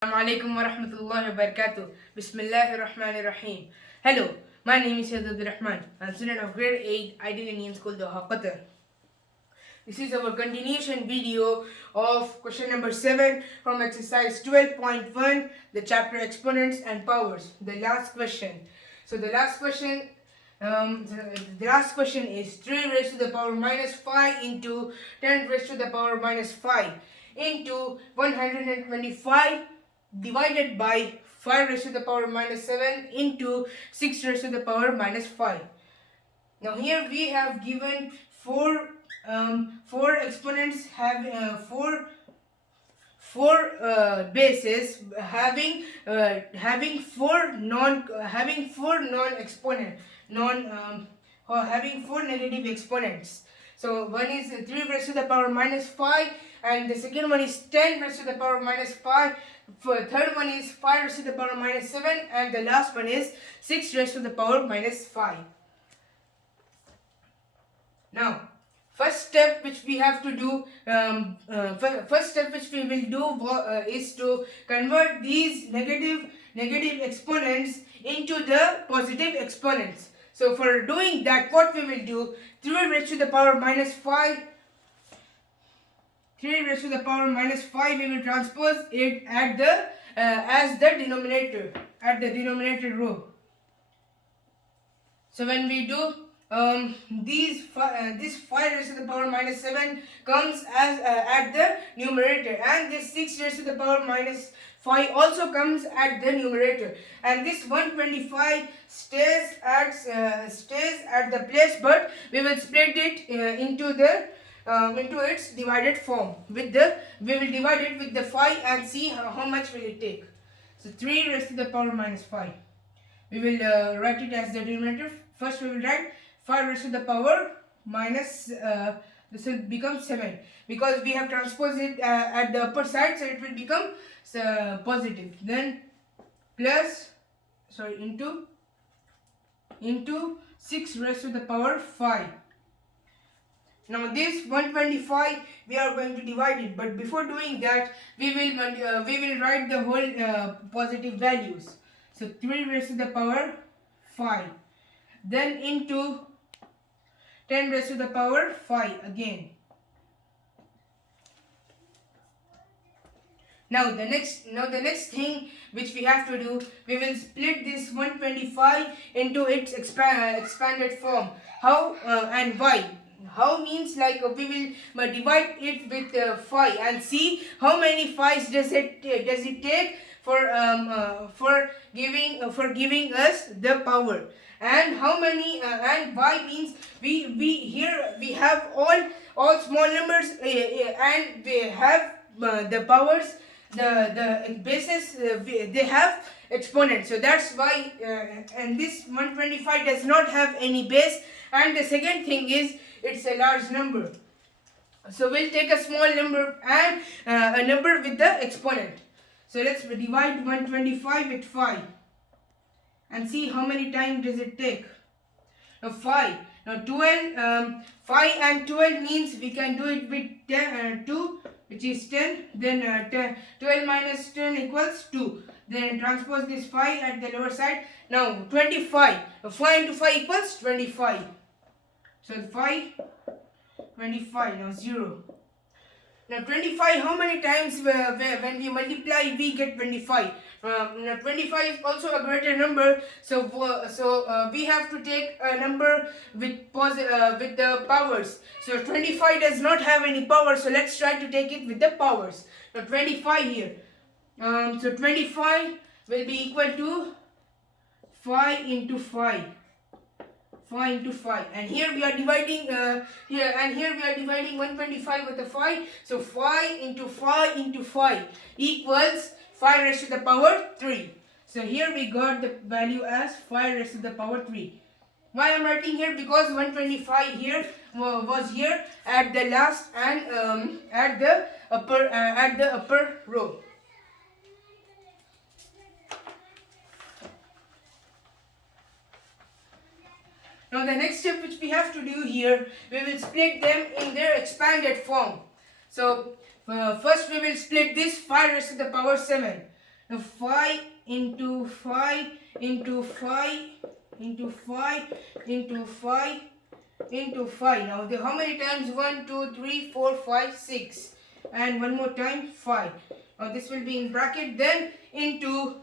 Assalamualaikum warahmatullahi wabarakatuh. Bismillahirrahmanirrahim. Hello, my name is Syed. I'm a student of grade 8 Ideal Indian School, Doha, Qatar. This is our continuation video of question number 7 from exercise 12.1, the chapter Exponents and Powers. The last question. So the last question is 3 raised to the power minus 5 into 10 raised to the power minus 5 into 125 divided by 5 raised to the power minus 7 into 6 raised to the power minus 5. Now here we have given four exponents have four bases having four non exponent having four negative exponents. So one is 3 raised to the power minus 5, and the second one is 10 raised to the power minus 5. Third one is 5 raised to the power minus 7, and the last one is 6 raised to the power minus 5. Now, first step which we have to do, is to convert these negative exponents into the positive exponents. So for doing that, what we will do, 3 raised to the power minus 5, 3 raised to the power minus 5, we will transpose it at the as the denominator, at the denominator row. So when we do this 5 raised to the power minus 7 comes as at the numerator, and this 6 raised to the power minus 5 also comes at the numerator, and this 125 stays at the place, but we will split it into its divided form. We will divide it with the 5 and see how much will it take. So 3 raised to the power minus 5. We will write it as the denominator. First we will write 5 raised to the power minus, this will become 7, because we have transposed it at the upper side, so it will become positive. Then plus, into 6 raised to the power 5. Now this 125 we are going to divide it, but before doing that we will write the whole positive values. So 3 raised to the power 5, then into 10 raised to the power 5 again. Now the next thing which we have to do, we will split this 125 into its expanded form. How and why? How means, like, we will divide it with 5 and see how many 5s does it take for giving us the power, and how many and why means we have all small numbers and they have the powers, the bases, they have exponents. So that's why and this 125 does not have any base, and the second thing is it's a large number. So we'll take a small number and a number with the exponent. So let's divide 125 with 5 and see how many times does it take. Now 5. Now 12, 5 and 12 means we can do it with 2, which is 10. Then 12 minus 10 equals 2. Then transpose this 5 at the lower side. Now 25. 5 into 5 equals 25. So 5, 25. Now 0. Now 25, how many times when we multiply we get 25? Now 25 is also a greater number, so we have to take a number with the powers. So 25 does not have any power, so let's try to take it with the powers. Now 25 here. So 25 will be equal to 5 into 5. 5 into 5, and here we are dividing 125 with a 5. So 5 into 5 into 5 equals 5 raised to the power 3. So here we got the value as 5 raised to the power 3. Why I'm writing here? Because 125 here was here at the last and at the upper row. Now the next step which we have to do here, we will split them in their expanded form. So first we will split this 5 raised to the power 7. Now 5 into 5 into 5 into 5 into 5 into 5. Now how many times? 1, 2, 3, 4, 5, 6. And one more time 5. Now this will be in bracket, then into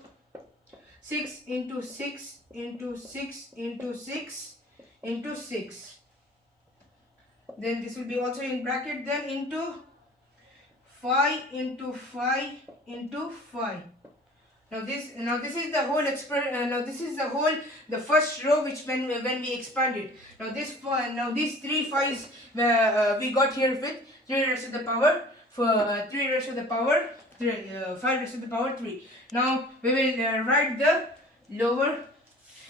6 into 6 into 6 into 6 into 6. Then this will be also in bracket, then into 5 into 5 into 5. Now this is the whole the first row which when we expanded. Now these 3 5s we got here with 3 raised to the power 3 raised to the power 3 5 raised to the power 3. Now we will write the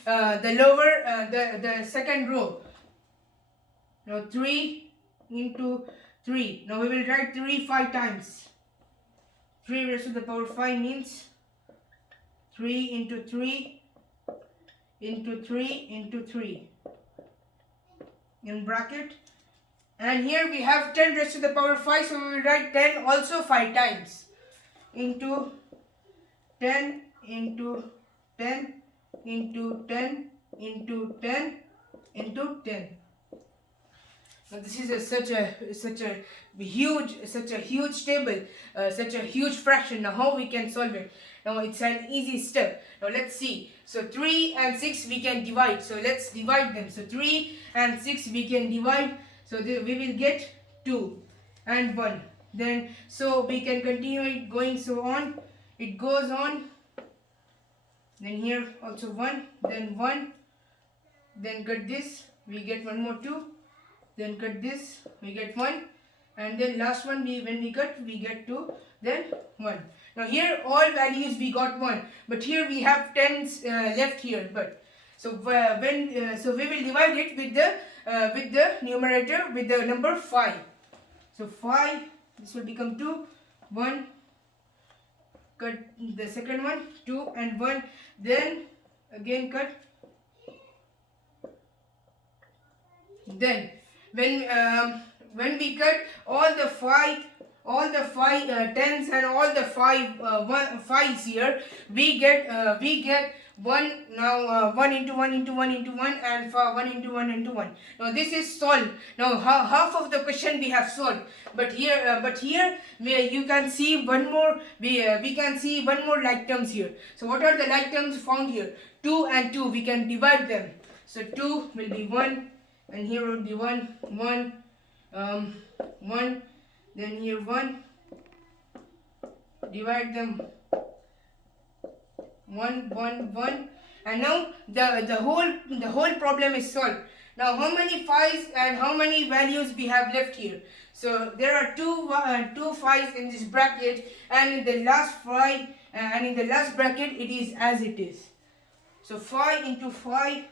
the second row. Now 3 into 3. Now we will write 3 5 times. 3 raised to the power 5 means 3 into 3 into 3 into 3 in bracket. And here we have 10 raised to the power 5, so we will write 10 also 5 times. Into 10 into 10 into 10 into 10 into 10. Now this is such a huge table, such a huge fraction. Now how we can solve it? Now it's an easy step. Now let's see. So 3 and 6 we can divide. So let's divide them. So 3 and 6 we can divide. So we will get 2 and 1. Then so we can continue it going so on. It goes on. Then here also 1. Then 1. Then cut this. We get one more 2. Then cut this, we get 1, and then last one when we cut we get 2, then 1. Now here all values we got 1, but here we have 10s left here. But so so we will divide it with the numerator with the number 5. So 5, this will become 2, 1, cut the second one, 2 and 1, then again cut. Then when we cut all the 5 tens and all the 5s here, we get 1. Now 1 into 1 into 1 into 1 and 1 into 1 into 1. Now this is solved. Now half of the question we have solved, but here you can see one more. We can see one more like terms here. So what are the like terms found here? 2 and 2. We can divide them. So 2 will be 1. And here will be 1, 1, 1, then here 1, divide them 1, 1, 1, and now the whole problem is solved. Now how many 5s and how many values we have left here? So there are two 5s in this bracket, and in the last 5 and in the last bracket it is as it is. So 5 into 5.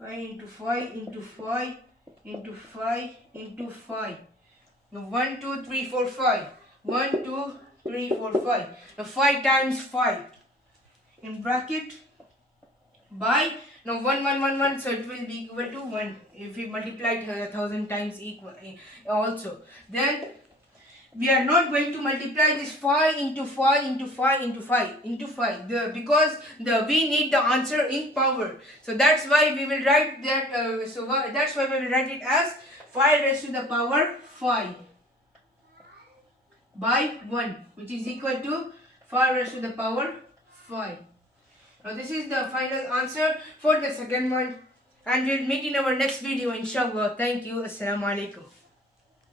5 into 5 into 5 into 5 into 5. Now 1, 2, 3, 4, 5. 1, 2, 3, 4, 5. Now 5 times 5 in bracket by, now 1, 1, 1, 1, so it will be equal to 1 if we multiply it 1000 times equal also. Then we are not going to multiply this 5 into 5 into 5 into 5 into 5 because we need the answer in power. So that's why we will write that. That's why we will write it as 5 raised to the power 5 by 1, which is equal to 5 raised to the power 5. Now this is the final answer for the second one, and we'll meet in our next video inshallah. Thank you. Assalamu alaikum.